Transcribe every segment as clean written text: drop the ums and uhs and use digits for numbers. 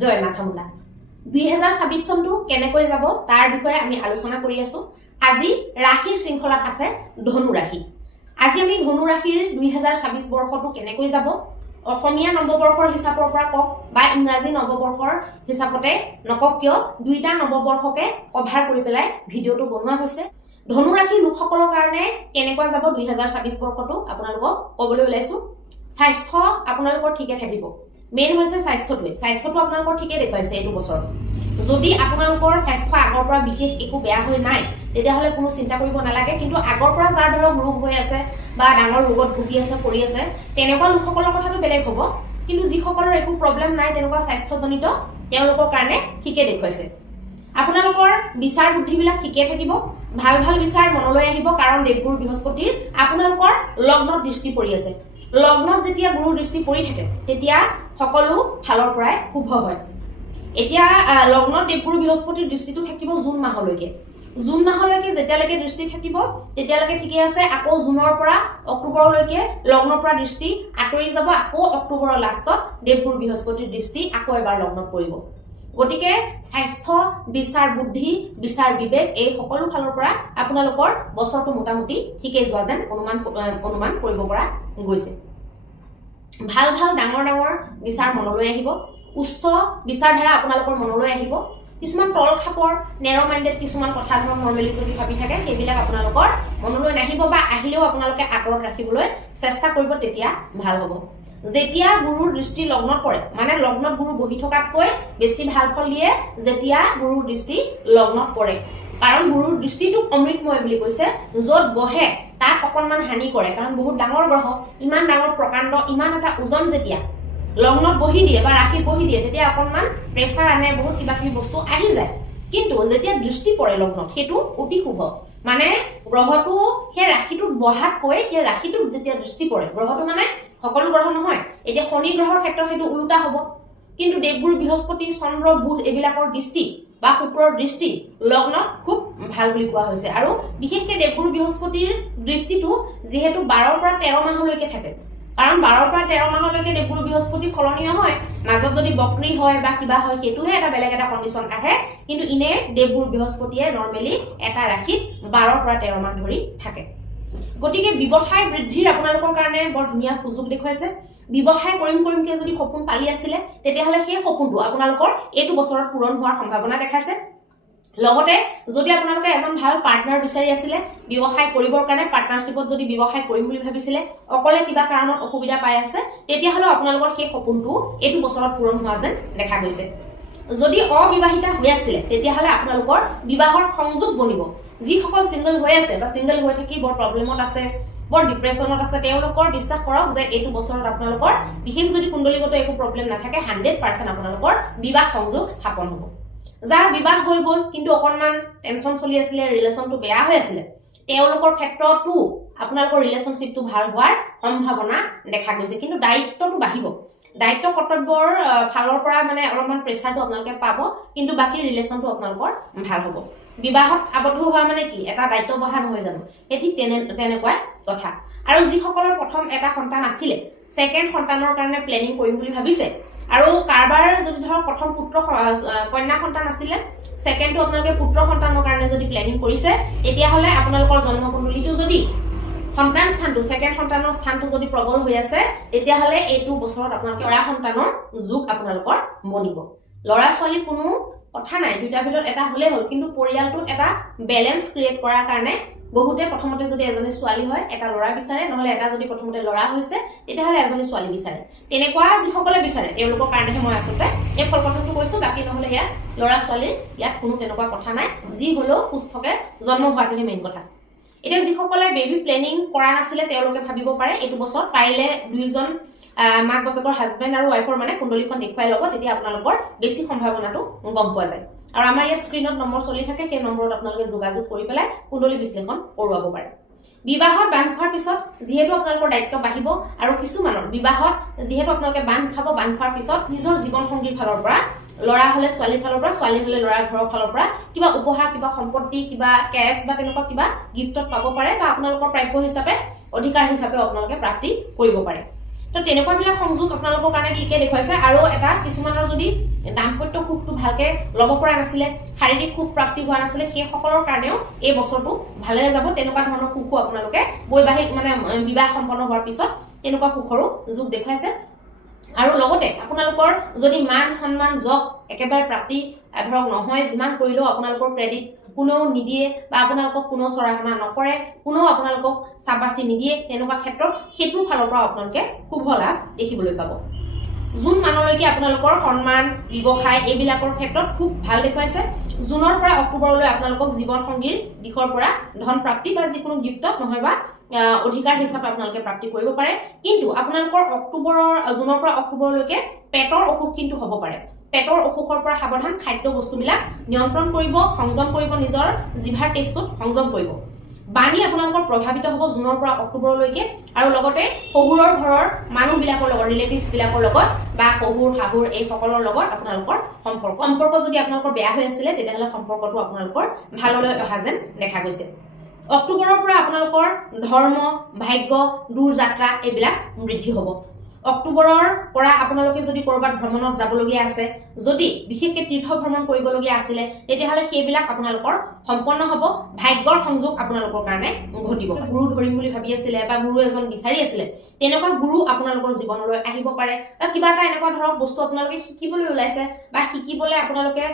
জয় মা চামুণ্ডা 2026 চনটো কেনেকৈ যাব তাৰ বিষয়ে আমি আলোচনা কৰি আছো। আজি ৰাশিৰ শৃংখলাত আছে ধনু ৰাশি। আজি আমি ধনু ৰাশিৰ 2026 বৰ্ষটো কেনেকৈ যাব, অসমীয়া নৱবৰ্ষৰ হিচাপৰ পৰা কওক বা ইংৰাজী নৱবৰ্ষৰ হিচাপতে নকক কিয়, দুইটা নৱবৰ্ষকে কভাৰ কৰি পেলাই ভিডিঅ'টো বনোৱা হৈছে। ধনু ৰাশিৰ লোকসকলৰ কাৰণে কেনেকৈ যাব 2026 বৰ্ষটো আপোনালোকক ক'বলৈ ওলাইছো। স্বাস্থ্য আপোনালোকৰ ঠিকে থাকিব, মেইন হৈছে স্বাস্থ্যটো আপোনালোকৰ ঠিকে দেখুৱাইছে এইটো বছৰত। যদি আপোনালোকৰ স্বাস্থ্য আগৰ পৰা বিশেষ একো বেয়া হৈ নাই তেতিয়াহ'লে কোনো চিন্তা কৰিব নালাগে, কিন্তু আগৰ পৰা যাৰ ধৰক ৰোগ হৈ আছে বা ডাঙৰ ৰোগত ভুগি আছে কৰি আছে তেনেকুৱা লোকসকলৰ কথাটো বেলেগ হ'ব, কিন্তু যিসকলৰ একো প্ৰব্লেম নাই তেনেকুৱা স্বাস্থ্যজনিত তেওঁলোকৰ কাৰণে ঠিকে দেখুৱাইছে। আপোনালোকৰ বিচাৰ বুদ্ধিবিলাক ঠিকে থাকিব, ভাল ভাল বিচাৰ মনলৈ আহিব, কাৰণ দেৱগুৰু বৃহস্পতিৰ আপোনালোকৰ লগ্নত দৃষ্টি পৰি আছে। লগ্নত যেতিয়া গুৰুৰ দৃষ্টি পৰি থাকে তেতিয়া সকলো ফালৰ পৰাই শুভ হয়। এতিয়া লগ্নত দেৱগুৰু বৃহস্পতিৰ দৃষ্টিটো থাকিব জুন মাহলৈকে। জুন মাহলৈকে যেতিয়ালৈকে দৃষ্টি থাকিব তেতিয়ালৈকে ঠিকে আছে। আকৌ জুনৰ পৰা অক্টোবৰলৈকে লগ্নৰ পৰা দৃষ্টি আঁতৰি যাব, আকৌ অক্টোবৰৰ লাষ্টত দেৱগুৰু বৃহস্পতিৰ দৃষ্টি আকৌ এবাৰ লগ্নত পৰিব। গতিকে স্বাস্থ্য, বিচাৰ বুদ্ধি, বিচাৰ বিবেক এই সকলো ফালৰ পৰা আপোনালোকৰ বছৰটো মোটামুটি ঠিকেই যোৱা যেন অনুমান কৰিব পৰা গৈছে। ভাল ভাল ডাঙৰ ডাঙৰ বিচাৰ মনলৈ আহিব, উচ্চ বিচাৰধাৰা আপোনালোকৰ মনলৈ আহিব। কিছুমান তল খাপৰ নেৰ' মাইণ্ডেড কিছুমান কথা ধৰক নৰ্মেলি যদি ভাবি থাকে সেইবিলাক আপোনালোকৰ মনলৈ নাহিব, বা আহিলেও আপোনালোকে আঁতৰত ৰাখিবলৈ চেষ্টা কৰিব, তেতিয়া ভাল হ'ব। যেতিয়া গুৰুৰ দৃষ্টি লগ্নত পৰে, মানে লগ্নত গুৰু বহি থকাতকৈ বেছি ভাল ফল দিয়ে যেতিয়া গুৰুৰ দৃষ্টি লগ্নত পৰে, কাৰণ গুৰুৰ দৃষ্টিটোক অমৃতময় বুলি কৈছে। য'ত বহে তাক অকণমান হানি কৰে, কাৰণ বহুত ডাঙৰ গ্ৰহ, ইমান ডাঙৰ প্ৰকাণ্ড, ইমান এটা ওজন যেতিয়া লগ্নত বহি দিয়ে বা ৰাশিত বহি দিয়ে তেতিয়া অকণমান প্ৰেছাৰ আনে, বহুত কিবা কিবি বস্তু আহি যায়। কিন্তু যেতিয়া দৃষ্টি পৰে লগ্নত সেইটো অতি শুভ, মানে গ্ৰহটো সেই ৰাশিটোত বহাতকৈ সেই ৰাশিটোত যেতিয়া দৃষ্টি পৰে, গ্ৰহটো মানে সকলো গ্ৰহ নহয়, এতিয়া শনি গ্ৰহৰ ক্ষেত্ৰত সেইটো ওলোটা হ'ব, কিন্তু দেৱগুৰু বৃহস্পতি, চন্দ্ৰ, বুধ এইবিলাকৰ দৃষ্টি বা শুক্ৰৰ দৃষ্টি লগ্নত খুব ভাল বুলি কোৱা হৈছে। আৰু বিশেষকৈ দেৱগুৰু বৃহস্পতিৰ দৃষ্টিটো যিহেতু 12ৰ পৰা 13 মাহলৈকে থাকে, কাৰণ 12ৰ পৰা 13 মাহলৈকে দেৱগুৰু বৃহস্পতি সলনি নহয়, মাজত যদি বক্ৰী হয় বা কিবা হয় সেইটোহে এটা বেলেগ এটা কণ্ডিশ্যন আহে, কিন্তু ইনে দেৱগুৰু বৃহস্পতিয়ে নৰ্মেলি এটা ৰাশিত 12ৰ পৰা 13 মাহ ধৰি থাকে। গতিকে ব্যৱসায় বৃদ্ধিৰ আপোনালোকৰ কাৰণে বৰ ধুনীয়া সুযোগ দেখুৱাইছে। ব্যৱসায় কৰিমকে যদি সপোন পালি আছিলে তেতিয়াহ'লে সেই সপোনটো আপোনালোকৰ এইটো বছৰত পূৰণ হোৱাৰ সম্ভাৱনা দেখাইছে। লগতে যদি আপোনালোকে এজন ভাল পাৰ্টনাৰ বিচাৰি আছিলে ব্যৱসায় কৰিবৰ কাৰণে, পাৰ্টনাৰশ্বিপত যদি ব্যৱসায় কৰিম বুলি ভাবিছিলে, অকলে কিবা কাৰণত অসুবিধা পাই আছে, তেতিয়াহ'লে আপোনালোকৰ সেই সপোনটো এইটো বছৰত পূৰণ হোৱা যেন দেখা গৈছে। যদি অবিবাহিতা হৈ আছিলে তেতিয়াহ'লে আপোনালোকৰ বিবাহৰ সংযোগ বনিব। যিসকল ছিংগল হৈ আছে বা ছিংগল হৈ থাকি বৰ প্ৰব্লেমত আছে, বৰ ডিপ্ৰেশ্যনত আছে, তেওঁলোকৰ বিশ্বাস কৰক যে এইটো বছৰত আপোনালোকৰ বিশেষ যদি কুণ্ডলীগত একো প্ৰব্লেম নাথাকে 100% আপোনালোকৰ বিবাহ সংযোগ স্থাপন হ'ব। যাৰ বিবাহ হৈ গ'ল কিন্তু অকণমান টেনশ্যন চলি আছিলে, ৰিলেশ্যনটো বেয়া হৈ আছিলে, তেওঁলোকৰ ক্ষেত্ৰতো আপোনালোকৰ ৰিলেশ্যনশ্বিপটো ভাল হোৱাৰ সম্ভাৱনা দেখা গৈছে। কিন্তু দায়িত্বটো বাঢ়িব, দায়িত্ব কৰ্তব্যৰ ফালৰ পৰা মানে অলপমান প্ৰেছাৰটো আপোনালোকে পাব, কিন্তু বাকী ৰিলেশ্যনটো আপোনালোকৰ ভাল হ'ব। বিবাহত আবদ্ধ হোৱা মানে কি এটা দায়িত্ব বহা নহয় জানো, সেই ঠিক তেনেকুৱা কথা। আৰু যিসকলৰ প্ৰথম এটা সন্তান আছিলে, ছেকেণ্ড সন্তানৰ কাৰণে প্লেনিং কৰিম বুলি ভাবিছে, আৰু কাৰোবাৰ যদি ধৰক প্ৰথম কন্যা সন্তান আছিলে, ছেকেণ্ডটো আপোনালোকে পুত্ৰ সন্তানৰ কাৰণে যদি প্লেনিং কৰিছে, তেতিয়াহ'লে আপোনালোকৰ জন্মকুণ্ডলীটো যদি সন্তান স্থানটো, ছেকেণ্ড সন্তানৰ স্থানটো যদি প্ৰবল হৈ আছে, তেতিয়াহ'লে এইটো বছৰত আপোনালোকে ল'ৰা সন্তানৰ যোগ আপোনালোকৰ বনিব। ল'ৰা ছোৱালী কোনো কথা নাই, দুইটাৰ ভিতৰত এটা হ'লেই হ'ল, কিন্তু পৰিয়ালটোত এটা বেলেঞ্চ ক্ৰিয়েট কৰাৰ কাৰণে বহুতে প্ৰথমতে যদি এজনী ছোৱালী হয় এটা ল'ৰা বিচাৰে, নহ'লে এটা যদি প্ৰথমতে ল'ৰা হৈছে তেতিয়াহ'লে এজনী ছোৱালী বিচাৰে। তেনেকুৱা যিসকলে বিচাৰে তেওঁলোকৰ কাৰণেহে মই আচলতে এই ফল কথাটো কৈছোঁ, বাকী নহ'লে ইয়াত ল'ৰা ছোৱালীৰ ইয়াত কোনো তেনেকুৱা কথা নাই, যি হ'লেও সুস্থকে জন্ম হোৱাটোহে মেইন কথা। এতিয়া যিসকলে বেবী প্লেনিং কৰা নাছিলে তেওঁলোকে ভাবিব পাৰে এইটো বছৰত পাৰিলে দুয়োজন মাক বাপেকৰ হাজবেণ্ড আৰু ৱাইফৰ মানে কুণ্ডলীখন দেখুৱাই ল'ব, তেতিয়া আপোনালোকৰ বেছি সম্ভাৱনাটো গম পোৱা যায়। আৰু আমাৰ ইয়াত স্ক্ৰীণত নম্বৰ চলি থাকে, সেই নম্বৰত আপোনালোকে যোগাযোগ কৰি পেলাই কুণ্ডলী বিশ্লেষণ কৰোৱাব পাৰে। বিবাহত বান্ধ খোৱাৰ পিছত যিহেতু আপোনালোকৰ দায়িত্ব বাঢ়িব, আৰু কিছুমানৰ বিবাহত যিহেতু আপোনালোকে বান্ধ খাব, বান্ধ খোৱাৰ পিছত নিজৰ জীৱন সংগীৰ ফালৰ পৰা, ল'ৰা হ'লে ছোৱালীৰ ফালৰ পৰা, ছোৱালী হ'লে ল'ৰাৰ ঘৰৰ ফালৰ পৰা কিবা উপহাৰ, কিবা সম্পত্তি, কিবা কেছ বা তেনেকুৱা কিবা গিফ্টত পাব পাৰে, বা আপোনালোকৰ প্ৰাপ্য হিচাপে, অধিকাৰ হিচাপে আপোনালোকে প্ৰাপ্তি কৰিব পাৰে। তো তেনেকুৱাবিলাক সংযোগ আপোনালোকৰ কাৰণে ঠিকে দেখুৱাইছে আৰু এটা কিছুমানৰ যদি দাম্পত্য সুখটো ভালকে ল'ব পৰা নাছিলে শাৰীৰিক সুখ প্ৰাপ্তি হোৱা নাছিলে সেই সকলৰ কাৰণেও এই বছৰটো ভালেৰে যাব তেনেকুৱা ধৰণৰ সুখো আপোনালোকে বৈবাহিক মানে বিবাহ সম্পন্ন হোৱাৰ পিছত তেনেকুৱা সুখৰো যোগ দেখুৱাইছে আৰু লগতে আপোনালোকৰ যদি মান সন্মান যশ একেবাৰে প্ৰাপ্তি ধৰক নহয় যিমান কৰিলেও আপোনালোকৰ ক্ৰেডিট কোনেও নিদিয়ে বা আপোনালোকক কোনেও চৰাহনা নকৰে কোনেও আপোনালোকক চাবাচি নিদিয়ে তেনেকুৱা ক্ষেত্ৰত সেইটোৰ ফালৰ পৰা আপোনালোকে শুভ লাভ দেখিবলৈ পাব জুন মানলৈকে আপোনালোকৰ সন্মান ব্যৱসায় এইবিলাকৰ ক্ষেত্ৰত খুব ভাল দেখুৱাইছে জুনৰ পৰা অক্টোবৰলৈ আপোনালোকক জীৱন সংগীৰ দিশৰ পৰা ধন প্ৰাপ্তি বা যিকোনো গিফ্টত নহয় বা অধিকাৰ হিচাপে আপোনালোকে প্ৰাপ্তি কৰিব পাৰে কিন্তু আপোনালোকৰ জুনৰ পৰা অক্টোবৰলৈকে পেটৰ অসুখ কিন্তু হ'ব পাৰে পেটৰ অসুখৰ পৰা সাৱধান খাদ্য বস্তুবিলাক নিয়ন্ত্ৰণ কৰিব সংযম কৰিব নিজৰ জিভাৰ টেষ্টত সংযম কৰিব বাণী আপোনালোকৰ প্ৰভাৱিত হ'ব জুনৰ পৰা অক্টোবৰলৈকে আৰু লগতে শহুৰৰ ঘৰৰ মানুহবিলাকৰ লগত ৰিলেটিভছ বিলাকৰ লগত বা শহুৰ শাহুৰ এই সকলৰ লগত আপোনালোকৰ সম্পৰ্ক যদি আপোনালোকৰ বেয়া হৈ আছিলে তেতিয়াহ'লে সম্পৰ্কটো আপোনালোকৰ ভাললৈ অহা যেন দেখা গৈছে অক্টোবৰৰ পৰা আপোনালোকৰ ধৰ্ম ভাগ্য দূৰ যাত্ৰা এইবিলাক বৃদ্ধি হ'ব অক্টোবৰৰ পৰা আপোনালোকে যদি কৰবাত ভ্ৰমণত যাবলগীয়া আছে যদি বিশেষকৈ তীৰ্থ ভ্ৰমণ কৰিবলগীয়া আছিলে তেতিয়াহ'লে সেইবিলাক আপোনালোকৰ সম্পন্ন হ'ব ভাগ্যৰ সংযোগ আপোনালোকৰ কাৰণে ঘটিব গুৰু ধৰিম বুলি ভাবি আছিলে বা গুৰু এজন বিচাৰি আছিলে তেনেকুৱা গুৰু আপোনালোকৰ জীৱনলৈ আহিব পাৰে বা কিবা এটা এনেকুৱা ধৰক বস্তু আপোনালোকে শিকিবলৈ ওলাইছে বা শিকিবলৈ আপোনালোকে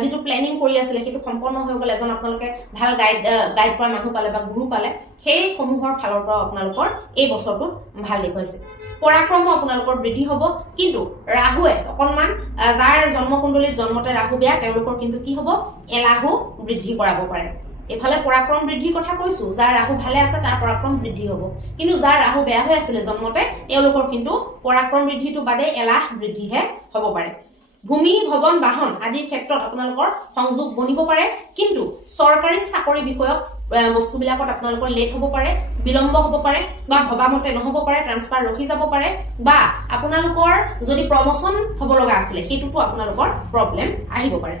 যিটো প্লেনিং কৰি আছিলে সেইটো সম্পন্ন হৈ গ'ল এজন আপোনালোকে ভাল গাইড কৰা মানুহ পালে বা গুৰু পালে সেই সমূহৰ ফালৰ পৰা আপোনালোকৰ এই বছৰটোত ভাল দেখুৱাইছে পৰাক্ৰমো আপোনালোকৰ বৃদ্ধি হ'ব কিন্তু ৰাহুৱে অকণমান যাৰ জন্মকুণ্ডলীত জন্মতে ৰাহু বেয়া তেওঁলোকৰ কিন্তু কি হ'ব এলাহো বৃদ্ধি কৰাব পাৰে এফালে পৰাক্ৰম বৃদ্ধিৰ কথা কৈছো যাৰ ৰাহু ভালে আছে তাৰ পৰাক্ৰম বৃদ্ধি হ'ব কিন্তু যাৰ ৰাহু বেয়া হৈ আছিলে জন্মতে তেওঁলোকৰ কিন্তু পৰাক্ৰম বৃদ্ধিটো বাদে এলাহ বৃদ্ধিহে হ'ব পাৰে ভূমি ভৱন বাহন আদিৰ ক্ষেত্ৰত আপোনালোকৰ সংযোগ বনিব পাৰে কিন্তু চৰকাৰী চাকৰি বিষয়ক বস্তুবিলাকত আপোনালোকৰ লেট হ'ব পাৰে বিলম্ব হ'ব পাৰে বা ভবামতে নহ'ব পাৰে ট্ৰান্সফাৰ ৰখি যাব পাৰে বা আপোনালোকৰ যদি প্ৰমোচন হ'ব লগা আছিলে সেইটোতো আপোনালোকৰ প্ৰব্লেম আহিব পাৰে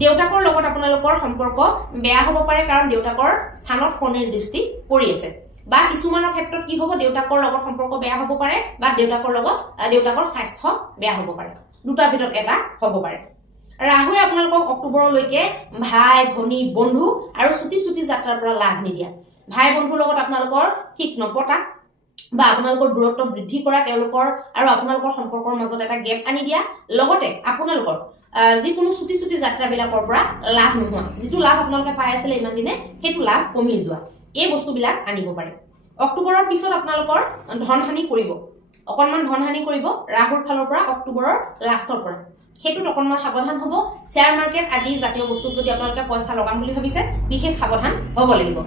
দেউতাকৰ লগত আপোনালোকৰ সম্পৰ্ক বেয়া হ'ব পাৰে কাৰণ দেউতাকৰ স্থানত শনিৰ দৃষ্টি পৰি আছে বা কিছুমানৰ ক্ষেত্ৰত কি হ'ব দেউতাকৰ লগত সম্পৰ্ক বেয়া হ'ব পাৰে বা দেউতাকৰ স্বাস্থ্য বেয়া হ'ব পাৰে দুটাৰ ভিতৰত এটা হ'ব পাৰে ৰাহুৱে আপোনালোকক অক্টোবৰলৈকে ভাই ভনী বন্ধু আৰু ছুটি যাত্ৰাৰ পৰা লাভ নিদিয়া ভাই বন্ধুৰ লগত আপোনালোকৰ ঠিক নপতা বা আপোনালোকৰ দূৰত্ব বৃদ্ধি কৰা তেওঁলোকৰ আৰু আপোনালোকৰ সম্পৰ্কৰ মাজত এটা গেপ আনি দিয়া লগতে আপোনালোকৰ যিকোনো ছুটি যাত্ৰাবিলাকৰ পৰা লাভ নোহোৱা যিটো লাভ আপোনালোকে পাই আছিলে ইমান দিনে সেইটো লাভ কমি যোৱা এই বস্তুবিলাক আনিব পাৰে অক্টোবৰৰ পিছত আপোনালোকৰ ধনহানি কৰিব অকণমান ধনহানি কৰিব ৰাহুৰ ফালৰ পৰা অক্টোবৰৰ লাষ্টৰ পৰা সেইটোত অকণমান সাৱধান হ'ব শ্বেয়াৰ মাৰ্কেট আদি জাতীয় বস্তুত যদি আপোনালোকে পইচা লগাম বুলি ভাবিছে বিশেষ সাৱধান হ'ব লাগিব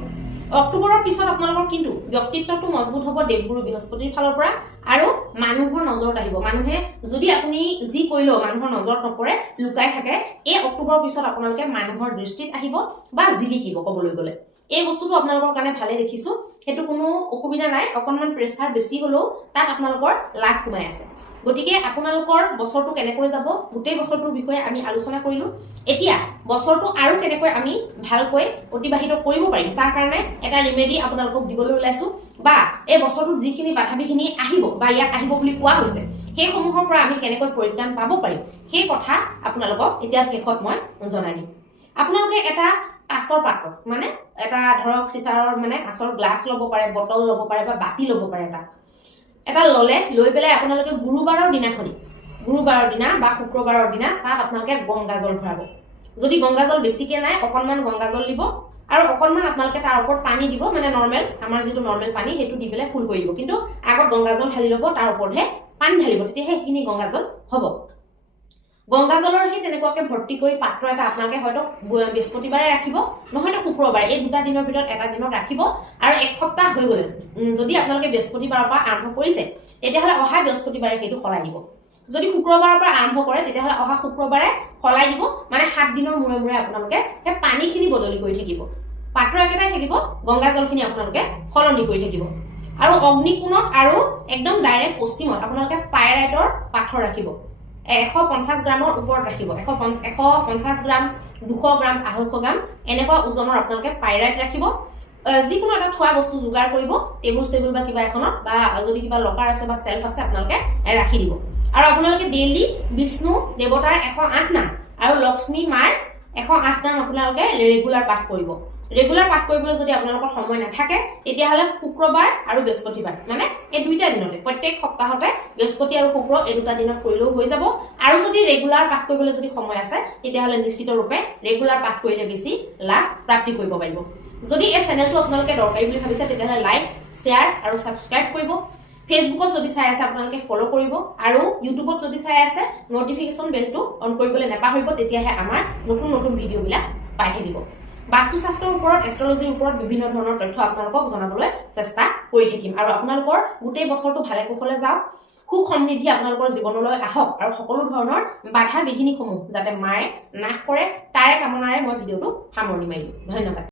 অক্টোবৰৰ পিছত আপোনালোকৰ কিন্তু ব্যক্তিত্বটো মজবুত হ'ব দেৱগুৰু বৃহস্পতিৰ ফালৰ পৰা আৰু মানুহৰ নজৰত আহিব মানুহে যদি আপুনি যি কৰিলেও মানুহৰ নজৰত নপৰে লুকাই থাকে এই অক্টোবৰৰ পিছত আপোনালোকে মানুহৰ দৃষ্টিত আহিব বা জিলিকিব ক'বলৈ গ'লে এই বস্তুটো আপোনালোকৰ কাৰণে ভালে দেখিছো সেইটো কোনো অসুবিধা নাই অকণমান প্ৰেছাৰ বেছি হ'লেও তাত আপোনালোকৰ লাভ সোমাই আছে গতিকে আপোনালোকৰ বছৰটো কেনেকৈ যাব গোটেই বছৰটোৰ বিষয়ে আমি আলোচনা কৰিলো এতিয়া বছৰটো আৰু কেনেকৈ আমি ভালকৈ অতিবাহিত কৰিব পাৰিম তাৰ কাৰণে এটা ৰিমেডি আপোনালোকক দিবলৈ ওলাইছো বা এই বছৰটোত যিখিনি বাধা বিঘিনি আহিব বা ইয়াত আহিব বুলি কোৱা হৈছে সেই সমূহৰ পৰা আমি কেনেকৈ পৰিত্ৰাণ পাব পাৰিম সেই কথা আপোনালোকক এতিয়া শেষত মই জনাই দিম আপোনালোকে এটা কাঁচৰ পাত্ৰ মানে এটা ধৰক চিচাৰৰ মানে কাঁচৰ গ্লাছ ল'ব পাৰে বটল ল'ব পাৰে বা বাতি ল'ব পাৰে এটা ললে লৈ পেলাই আপোনালোকে গুৰুবাৰৰ দিনা বা শুক্ৰবাৰৰ দিনা তাত আপোনালোকে গংগাজল ভৰাব যদি গংগাজল বেছিকে নাই অকণমান গংগাজল দিব আৰু অকণমান আপোনালোকে তাৰ ওপৰত পানী দিব মানে নৰ্মেল আমাৰ যিটো নৰ্মেল পানী সেইটো দি পেলাই ফুল কৰি দিব কিন্তু আগত গংগাজল ঢালি ল'ব তাৰ ওপৰতহে পানী ঢালিব তেতিয়াহে সেইখিনি গংগাজল হ'ব গংগাজলৰ সেই তেনেকুৱাকে ভৰ্তি কৰি পাত্ৰ এটা আপোনালোকে হয়তো বৃহস্পতিবাৰে ৰাখিব নহয়তো শুক্ৰবাৰে এই দুটা দিনৰ ভিতৰত এটা দিনত ৰাখিব আৰু এক সপ্তাহ হৈ গ'লে যদি আপোনালোকে বৃহস্পতিবাৰৰ পৰা আৰম্ভ কৰিছে তেতিয়াহ'লে অহা বৃহস্পতিবাৰে সেইটো সলাই দিব যদি শুক্ৰবাৰৰ পৰা আৰম্ভ কৰে তেতিয়াহ'লে অহা শুক্ৰবাৰে সলাই দিব মানে 7 দিনৰ মূৰে মূৰে আপোনালোকে সেই পানীখিনি বদলি কৰি থাকিব পাত্ৰ একেটাই থাকিব গংগাজলখিনি আপোনালোকে সলনি কৰি থাকিব আৰু অগ্নিকোণত আৰু একদম ডাইৰেক্ট পশ্চিমত আপোনালোকে পাইৰাইটৰ পাথৰ ৰাখিব 150 গ্ৰামৰ ওপৰত ৰাখিব 150 গ্ৰাম 200 গ্ৰাম 250 গ্ৰাম এনেকুৱা ওজনৰ আপোনালোকে পাইৰাইট ৰাখিব যিকোনো এটা থোৱা বস্তু যোগাৰ কৰিব, টেবুল চেবুল বা কিবা এখনত, বা যদি কিবা লকাৰ আছে বা চেল্ফ আছে আপোনালোকে ৰাখি দিব। আৰু আপোনালোকে ডেইলি বিষ্ণু দেৱতাৰ 108 নাম আৰু লক্ষ্মী মাৰ 108 নাম আপোনালোকে ৰেগুলাৰ পাঠ কৰিব। ৰেগুলাৰ পাঠ কৰিবলৈ যদি আপোনালোকৰ সময় নাথাকে তেতিয়াহ'লে শুক্ৰবাৰ আৰু বৃহস্পতিবাৰ, মানে এই দুইটা দিনতে, প্ৰত্যেক সপ্তাহতে বৃহস্পতি আৰু শুক্ৰ এই দুটা দিনত কৰিলেও হৈ যাব। আৰু যদি ৰেগুলাৰ পাঠ কৰিবলৈ যদি সময় আছে তেতিয়াহ'লে নিশ্চিত ৰূপে ৰেগুলাৰ পাঠ কৰিলে বেছি লাভ প্ৰাপ্তি কৰিব পাৰিব। যদি এই চেনেলটো আপোনালোকে দৰকাৰী বুলি ভাবিছে তেতিয়াহ'লে লাইক, শ্বেয়াৰ আৰু ছাবস্ক্ৰাইব কৰিব। ফেচবুকত যদি চাই আছে আপোনালোকে ফ'ল' কৰিব, আৰু ইউটিউবত যদি চাই আছে নটিফিকেশ্যন বেলটো অন কৰিবলৈ নাপাহৰিব, তেতিয়াহে আমাৰ নতুন নতুন ভিডিঅ'বিলাক পাই থাকিব। বাস্তুশাস্ত্ৰৰ ওপৰত, এষ্ট্ৰলজিৰ ওপৰত বিভিন্ন ধৰণৰ তথ্য আপোনালোকক জনাবলৈ চেষ্টা কৰি থাকিম। আৰু আপোনালোকৰ গোটেই বছৰটো ভালে কুশলে যাওক, সুখ সমৃদ্ধি আপোনালোকৰ জীৱনলৈ আহক, আৰু সকলো ধৰণৰ বাধা বিঘিনিসমূহ যাতে মায়ে নাশ কৰে তাৰে কামনাৰে মই ভিডিঅ'টো সামৰণি মাৰিলোঁ। ধন্যবাদ।